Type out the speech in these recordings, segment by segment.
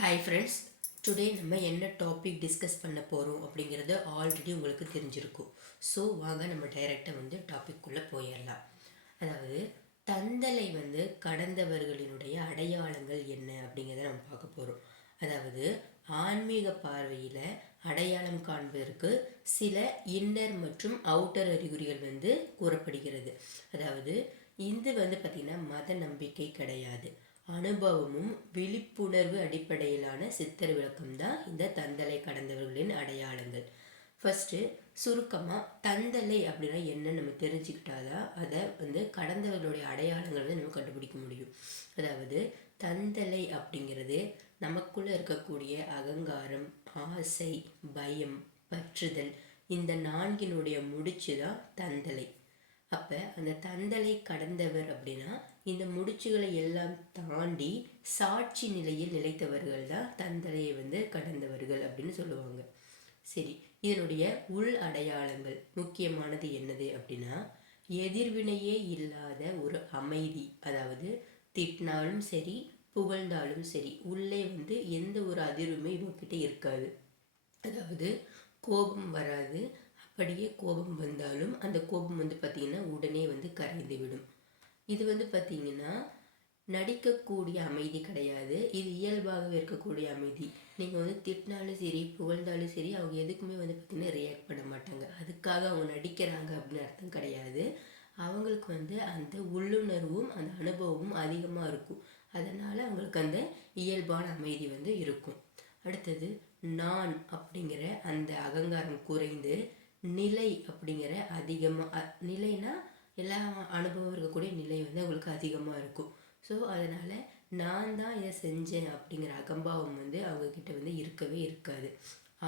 Hi friends, today நம்ம என்ன topic discuss பண்ண போகிறோம் அப்படிங்கிறது ஆல்ரெடி உங்களுக்கு தெரிஞ்சிருக்கும். ஸோ வாங்க நம்ம டைரெக்டாக டாபிக்குள்ளே போயிடலாம். அதாவது தந்தலை கடந்தவர்களினுடைய அடையாளங்கள் என்ன அப்படிங்கிறத நம்ம பார்க்க போகிறோம். அதாவது ஆன்மீக பார்வையில் அடையாளம் காண்பதற்கு சில இன்னர் மற்றும் அவுட்டர் அறிகுறிகள் கூறப்படுகிறது. அதாவது இது பார்த்திங்கன்னா மத நம்பிக்கை கிடையாது, அனுபவமும் விழிப்புணர்வு அடிப்படையிலான சித்தர் விளக்கம் தான் இந்த தந்தலை கடந்தவர்களின் அடையாளங்கள். ஃபஸ்ட்டு சுருக்கமாக தந்தலை அப்படின்னா என்னன்னு நம்ம தெரிஞ்சுக்கிட்டாதான் அதை கடந்தவர்களுடைய அடையாளங்கள் நம்ம கண்டுபிடிக்க முடியும். அதாவது தந்தலை அப்படிங்கிறது நமக்குள்ளே இருக்கக்கூடிய அகங்காரம், ஆசை, பயம், பற்றுதல், இந்த நான்கினுடைய முடிச்சு தான் தந்தலை. அப்போ அந்த தந்தலை கடந்தவர் அப்படின்னா இந்த முடிச்சுகளை எல்லாம் தாண்டி சாட்சி நிலையில் நிலைத்தவர்கள் தான் தந்தலையை கடந்தவர்கள் அப்படின்னு சொல்லுவாங்க. சரி, இதனுடைய உள் அடையாளங்கள் முக்கியமானது என்னது அப்படின்னா எதிர்வினையே இல்லாத ஒரு அமைதி. அதாவது திட்டினாலும் சரி, புகழ்ந்தாலும் சரி, உள்ளே எந்த ஒரு அதிர்வுமே இவங்ககிட்ட இருக்காது. அதாவது கோபம் வராது, அப்படியே கோபம் வந்தாலும் அந்த கோபம் பார்த்திங்கன்னா உடனே கரைந்து விடும். இது பார்த்திங்கன்னா நடிக்கக்கூடிய அமைதி கிடையாது, இது இயல்பாகவே இருக்கக்கூடிய அமைதி. நீங்கள் திட்டினாலும் சரி, புகழ்ந்தாலும் சரி, அவங்க எதுக்குமே பார்த்திங்கன்னா ரியாக்ட் பண்ண மாட்டாங்க. அதுக்காக அவங்க நடிக்கிறாங்க அப்படின்னு அர்த்தம் கிடையாது. அவங்களுக்கு அந்த உள்ளுணர்வும் அந்த அனுபவமும் அதிகமாக இருக்கும். அதனால் அவங்களுக்கு அந்த இயல்பான அமைதி இருக்கும். அடுத்தது நான் அப்படிங்கிற அந்த அகங்காரம் குறைந்து நிலை அப்படிங்கிற அதிகமாக, நிலைனா எல்லா அனுபவம் இருக்கக்கூடிய நிலை அவங்களுக்கு அதிகமாக இருக்கும். ஸோ அதனால் நான் தான் இதை செஞ்சேன் அப்படிங்கிற அகம்பாவம் அவங்கக்கிட்ட இருக்கவே இருக்காது.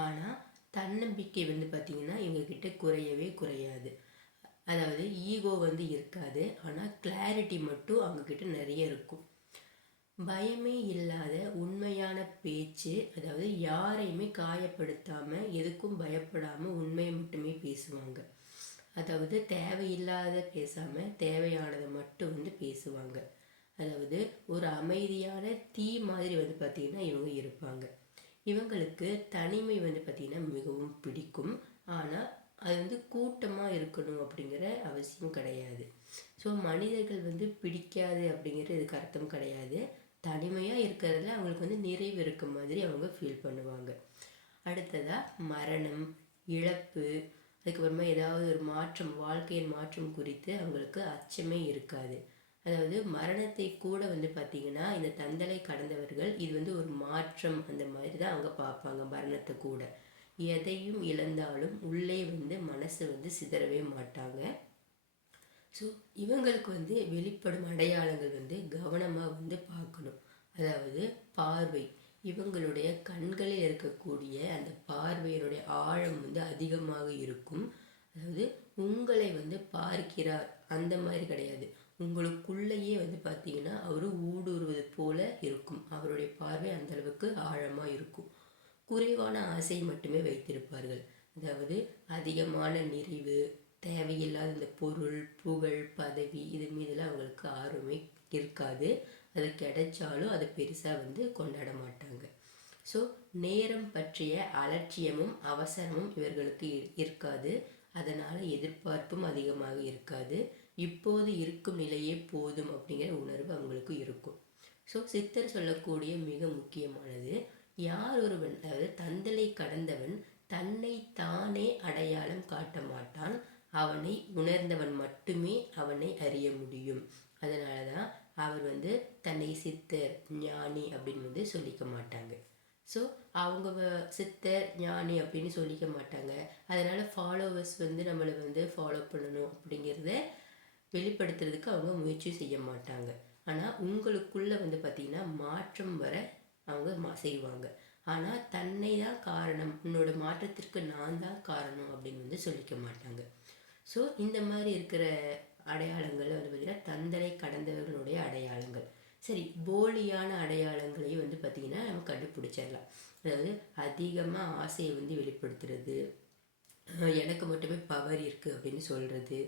ஆனால் தன்னம்பிக்கை பார்த்திங்கன்னா இவங்கக்கிட்ட குறையவே குறையாது. அதாவது ஈகோ இருக்காது, ஆனால் கிளாரிட்டி மட்டும் அவங்கக்கிட்ட நிறைய இருக்கும். பயமே இல்லாத உண்மையான பேச்சு, அதாவது யாரையுமே காயப்படுத்தாமல் எதுக்கும் பயப்படாமல் உண்மையை மட்டுமே பேசுவாங்க. அதாவது தேவையில்லாத பேசாமல் தேவையானதை மட்டும் பேசுவாங்க. அதாவது ஒரு அமைதியான தீ மாதிரி பார்த்திங்கன்னா இவங்க இருப்பாங்க. இவங்களுக்கு தனிமை பார்த்திங்கன்னா மிகவும் பிடிக்கும். ஆனால் அது கூட்டமாக இருக்கணும் அப்படிங்கிற அவசியம் கிடையாது. ஸோ மனிதர்கள் பிடிக்காது அப்படிங்கிற இதுக்கு அர்த்தம் கிடையாது. தனிமையாக இருக்கிறதுல அவங்களுக்கு நிறைவு இருக்க மாதிரி அவங்க ஃபீல் பண்ணுவாங்க. அடுத்ததாக மரணம், இழப்பு, அதுக்கப்புறமா ஏதாவது ஒரு மாற்றம், வாழ்க்கையின் மாற்றம் குறித்து அவங்களுக்கு அச்சமே இருக்காது. அதாவது மரணத்தை கூட பார்த்திங்கன்னா இந்த தந்தலை கடந்தவர்கள் இது ஒரு மாற்றம் அந்த மாதிரி தான் அவங்க பார்ப்பாங்க. மரணத்தை கூட எதையும் இழந்தாலும் உள்ளே மனசு சிதறவே மாட்டாங்க. ஸோ இவங்களுக்கு வெளிப்படும் அடையாளங்கள் கவனமாக பார்க்கணும். அதாவது பார்வை, இவங்களுடைய கண்களில் இருக்கக்கூடிய அந்த பார்வையினுடைய ஆழம் அதிகமாக இருக்கும். அதாவது உங்களை பார்க்கிறார் அந்த மாதிரி கிடையாது, உங்களுக்குள்ளேயே பார்த்திங்கன்னா அவர் ஊடுருவது போல இருக்கும். அவருடைய பார்வை அந்த அளவுக்கு ஆழமாக இருக்கும். குறைவான ஆசை மட்டுமே வைத்திருப்பார்கள். அதாவது அதிகமான நிறைவு, தேவையில்லாத இந்த பொருள், புகழ், பதவி இது மீதெல்லாம் அவங்களுக்கு ஆர்வமே இருக்காது. அது கிடைச்சாலும் அதை பெருசாக கொண்டாட மாட்டாங்க. ஸோ நேரம் பற்றிய அலட்சியமும் அவசரமும் இவர்களுக்கு இருக்காது. அதனால் எதிர்பார்ப்பும் அதிகமாக இருக்காது. இப்போது இருக்கும் நிலையே போதும் அப்படிங்கிற உணர்வு அவங்களுக்கு இருக்கும். ஸோ சித்தர் சொல்லக்கூடிய மிக முக்கியமானது, யார் ஒருவன், அதாவது தந்தலை கடந்தவன் தன்னை தானே அடையாளம் காட்ட மாட்டான், அவனை உணர்ந்தவன் மட்டுமே அவனை அறிய முடியும். அதனால தான் அவர் தன்னை சித்தர், ஞானி அப்படின்னு சொல்லிக்க மாட்டாங்க. ஸோ அவங்க சித்தர், ஞானி அப்படின்னு சொல்லிக்க மாட்டாங்க. அதனால் ஃபாலோவர்ஸ் நம்மளை ஃபாலோ பண்ணணும் அப்படிங்கிறத வெளிப்படுத்துறதுக்கு அவங்க முயற்சி செய்ய மாட்டாங்க. ஆனால் உங்களுக்குள்ளே பார்த்திங்கன்னா மாற்றம் வர அவங்க செய்வாங்க. ஆனால் தன்னை தான் காரணம், உன்னோட மாற்றத்திற்கு நான் தான் காரணம் அப்படின்னு சொல்லிக்க மாட்டாங்க. ஸோ இந்த மாதிரி இருக்கிற அடையாளங்கள் பார்த்திங்கன்னா தந்தலை கடந்தவர்களுடைய அடையாளங்கள். சரி, போலியான அடையாளங்களையும் பார்த்திங்கன்னா நம்ம கண்டுபிடிச்சிடலாம். அதாவது அதிகமாக ஆசையை வெளிப்படுத்துறது, எனக்கு மட்டுமே பவர் இருக்குது அப்படின்னு சொல்கிறது,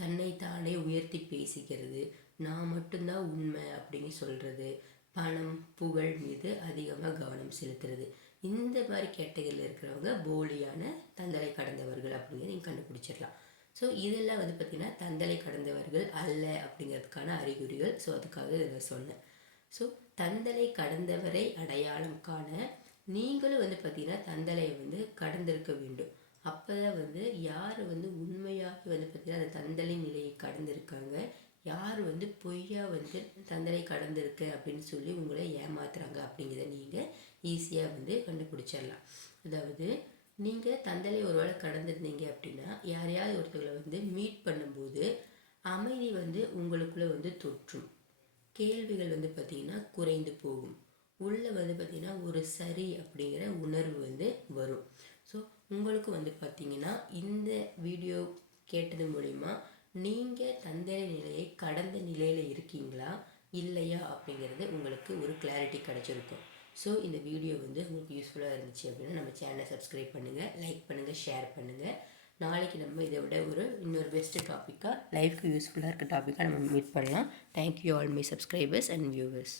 தன்னை தானே உயர்த்தி பேசிக்கிறது, நான் மட்டும்தான் உண்மை அப்படின்னு சொல்கிறது, பணம் புகழ் மீது அதிகமாக கவனம் செலுத்துறது. இந்த மாதிரி கேட்டகரியில் இருக்கிறவங்க போலியான தந்தலை கடந்தவர்கள் அப்படிங்கிறத நீங்கள் கண்டுபிடிச்சிடலாம். ஸோ இதெல்லாம் வந்து பார்த்திங்கன்னா தந்தலை கடந்தவர்கள் அல்ல அப்படிங்கிறதுக்கான அறிகுறிகள். ஸோ அதுக்காக இதை சொன்னேன். ஸோ தந்தலை கடந்தவரை அடையாளம் காண நீங்களும் வந்து பார்த்திங்கன்னா தந்தலையை வந்து கடந்திருக்க வேண்டும். அப்போ தான் வந்து யார் வந்து உண்மையாக வந்து பார்த்திங்கன்னா அந்த தந்தலை நிலையை கடந்திருக்காங்க, யார் வந்து பொய்யா வந்து தந்தலை கடந்திருக்கு அப்படின்னு சொல்லி உங்களை ஏமாத்துறாங்க அப்படிங்கிறத நீங்கள் ஈஸியாக வந்து கண்டுபிடிச்சிடலாம். அதாவது நீங்கள் தந்தலை ஒரு வேளை கடந்திருந்தீங்க அப்படின்னா யாரையாவது ஒருத்தவங்களை வந்து மீட் பண்ணும்போது அமைதி வந்து உங்களுக்குள்ளே வந்து தொற்றும், கேள்விகள் வந்து பார்த்திங்கன்னா குறைந்து போகும், உள்ளே வந்து பார்த்திங்கன்னா ஒரு சரி அப்படிங்கிற உணர்வு வந்து வரும். ஸோ உங்களுக்கு வந்து பார்த்திங்கன்னா இந்த வீடியோ கேட்டது மூலிமா நீங்கள் தந்தலை நிலையை கடந்த நிலையில் இருக்கீங்களா இல்லையா அப்படிங்கிறது உங்களுக்கு ஒரு கிளாரிட்டி கிடச்சிருக்கும். ஸோ இந்த வீடியோ வந்து உங்களுக்கு யூஸ்ஃபுல்லாக இருந்துச்சு அப்படின்னா நம்ம சேனலை சப்ஸ்கிரைப் பண்ணுங்கள், லைக் பண்ணுங்கள், ஷேர் பண்ணுங்கள். நாளைக்கு நம்ம இதை விட இன்னொரு பெஸ்ட்டு டாப்பிக்காக லைஃப்க்கு யூஸ்ஃபுல்லாக இருக்க டாப்பிக்காக நம்ம மீட் பண்ணலாம். Thank you all my subscribers and viewers.